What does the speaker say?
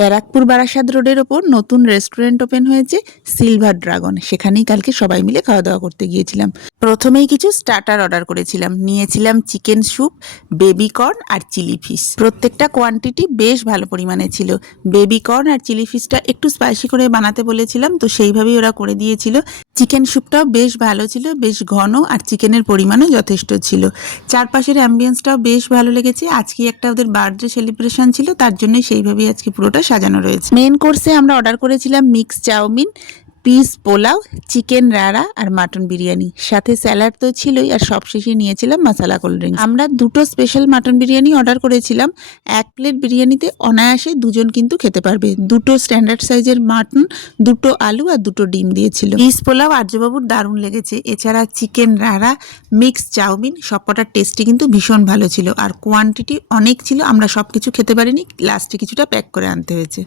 ব্যারাকপুর বারাসাত রোডের ওপর নতুন রেস্টুরেন্ট ওপেন হয়েছে সিলভার ড্রাগন। সেখানেই কালকে সবাই মিলে খাওয়া দাওয়া করতে গিয়েছিলাম। প্রথমেই কিছু স্টার্টার অর্ডার করেছিলাম। নিয়েছিলাম চিকেন স্যুপ, বেবি কর্ন আর চিলি ফিশ। প্রত্যেকটা কোয়ান্টিটি বেশ ভালো পরিমাণে ছিল। বেবি কর্ন আর চিলি ফিশটা একটু স্পাইসি করে বানাতে বলেছিলাম, তো সেইভাবেই ওরা করে দিয়েছিল। চিকেন স্যুপটাও বেশ ভালো ছিল, বেশ ঘন, আর চিকেনের পরিমাণও যথেষ্ট ছিল। চারপাশের অ্যাম্বিয়েন্সটাও বেশ ভালো লেগেছে। আজকে একটা ওদের বার্থডে সেলিব্রেশন ছিল, তার জন্যই সেইভাবেই আজকে পুরোটা সাজানো রয়েছে। মেন কোর্সে আমরা অর্ডার করেছিলাম mix chowmein, peas pulao, chicken rara আর মাটন বিরিয়ানি। সাথে স্যালাড তো ছিলই, আর সবশেষে নিয়েছিলাম মশলা কোল্ড ড্রিঙ্কস। আমরা দুটো স্পেশাল মাটন বিরিয়ানি অর্ডার করেছিলাম। এক প্লেট বিরিয়ানিতে অনায়াসে দুজন কিন্তু খেতে পারবে। দুটো স্ট্যান্ডার্ড সাইজের মাটন, দুটো আলু আর দুটো ডিম দিয়েছিল। পিস পোলাও আর্যবাবুর দারুণ লেগেছে। এছাড়া চিকেন রাড়া, মিক্স চাউমিন, সবকটার টেস্টই কিন্তু ভীষণ ভালো ছিল, আর কোয়ান্টিটি অনেক ছিল। আমরা সবকিছু খেতে পারিনি, লাস্টে কিছুটা প্যাক করে আনতে হয়েছে।